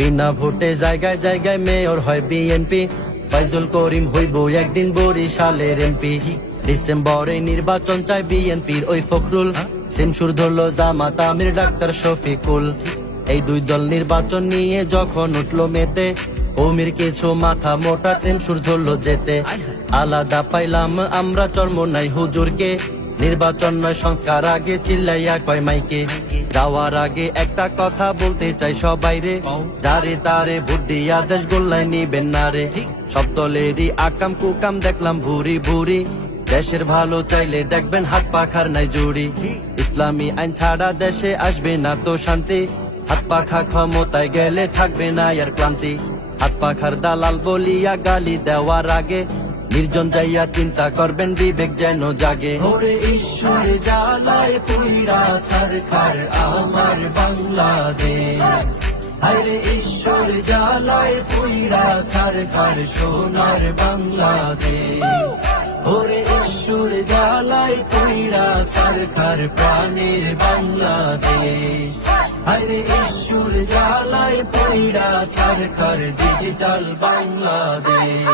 বিনা ভোটে জায়গায় জায়গায় মেয়র হয় বিএনপি। ফাইজুল করিম হইব একদিন বরিশালের এমপি। ডিসেম্বরে নির্বাচন চায় বিএনপির ওই ফখরুল। সেমসুর ধরল জামাত আমির ডাক্তার শফিকুল। এই দুই দল নির্বাচন নিয়ে যখন উঠলো মেতে, কৌমির কিছু মাথা মোটা সেমসুর ধরলো যেতে। আলাদা পাইলাম আমরা চরমোনাই হুজুরকে, নির্বাচন নয় সংস্কার আগে চিল্লাইয়া কয় মাইকে। যাওয়ার আগে একটা কথা বলতে চাই সবাই রে, যারে তারে ভোট দিয়া দেশ গোল্লায় নিবেন না রে। সব দলেরই আকাম কুকাম দেখলাম ভুরি ভুরি, দেশের ভালো চাইলে দেখবেন হাত পাখার নাই জুড়ি। ইসলামী আইন ছাড়া দেশে আসবে না তো শান্তি, হাত পাখা ক্ষমতায় গেলে থাকবে না আর ক্লান্তি। হাত পাখার দালাল বলিয়া গালি দেওয়ার আগে, নির্জন যাইয়া চিন্তা করবেন বিবেক যেন জাগে। ওরে ঈশ্বর জ্বালায় পুইরা ছারখার আমার বাংলাদেশ, আরে ঈশ্বর জ্বালায় পুইরা ছারখার সোনার বাংলাদেশ। ওরে ঈশ্বর জ্বালায় পুইরা ছারখার প্রাণের বাংলাদেশ, আরে ঈশ্বর জ্বালায় পুইরা ছারখার ডিজিটাল বাংলাদেশ।